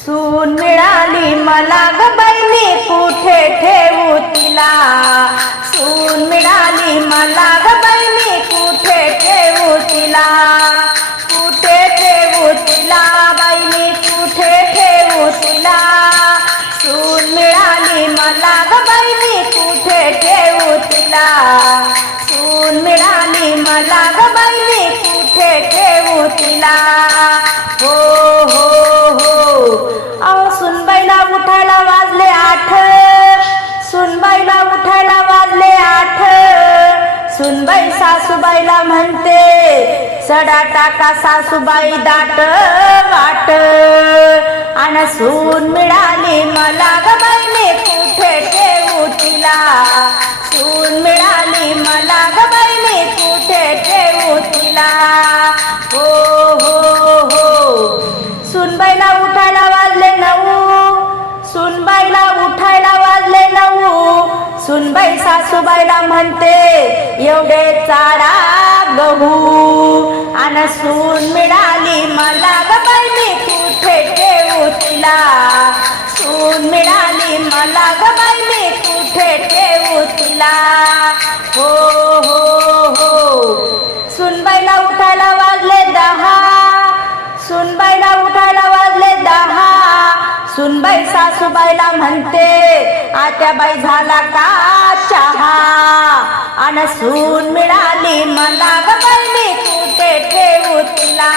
सून मिळाली मला ग मी कुठे ठेवू तिला? सून सुनबाई सासूबाईला म्हणते सडा टाका सासूबाई दाट वाट. आणि सून मिळाली मला गबाईने कुठे ठेवू तिला? सून मिळाली मला ग कुठे ठेवू तिला? हो बाईला उठायला वाजले नऊ. सुनबाई सासूबाईला म्हणते एवढे चारा गहू. आणि सून मिळाली मला ग बाई मी कुठे ठेवू तिला? सून मिळाली मला ग बाई मी कुठे ठेवू तिला? हो हो सुनबाई सासूबाईला म्हणते आत्याबाई झाला का चहा? आणि सून मिळाली मला ग बाई मी कुठे ठेवू तिला?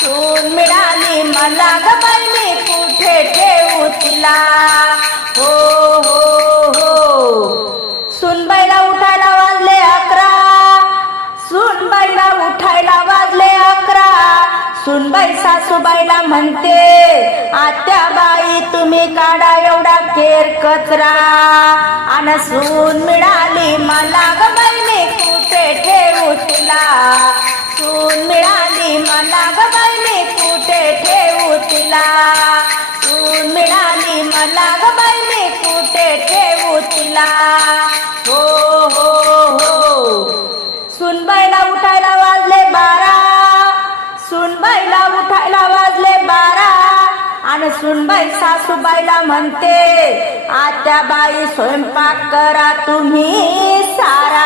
सून मिळाली मला ग बाई मी कुठे ठेवू तिला? हो हो हो. सुनबाईला उठायला सासूबाईला म्हणते आत्याबाई तुम्ही काढा एवढा केर कचरा. आणि सून मिळाली मला ग बाई मी कुठे ठेवू तिला? सून मिळाली मला ग बाई मी कुठे ठेवू तिला? सून मिळाली मला ग बाई आणि सुनबाई सासूबाईला म्हणते आत्याबाई स्वयंपाक करा तुम्ही सारा.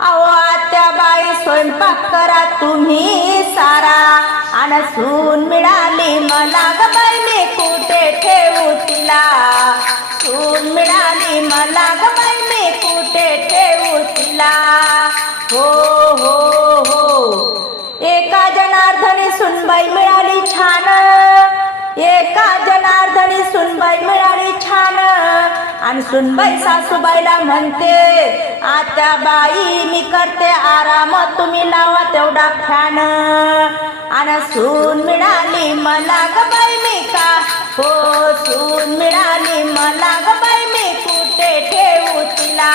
अहो आत्या बाई स्वयंपाक करा तुम्ही सारा. आणि सून मिळाली मला ग बाई मी कुठे ठेवू तिला? सून मिळाली मला ग बाई मी कुठे ठेवू तिला? हो हो हो. एका जनार्दनी सुनबाई मिळाली छान एका जनार्दनी सुनबाई मिळाली छान. आणि सुनबाई सासूबाईला म्हणते आता बाई मी करते आराम तुम्ही लावा तेवढा फॅन आणि सून मिळाली मला ग बाई मी का? हो सून मिळाली मला ग बाई मी कुठे ठेवू तिला?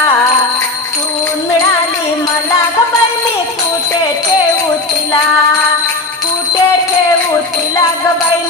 सून मिळाली मला ग बाई मी कुठे ठेवू तिला? कुठे ठेवू तिला ग बाई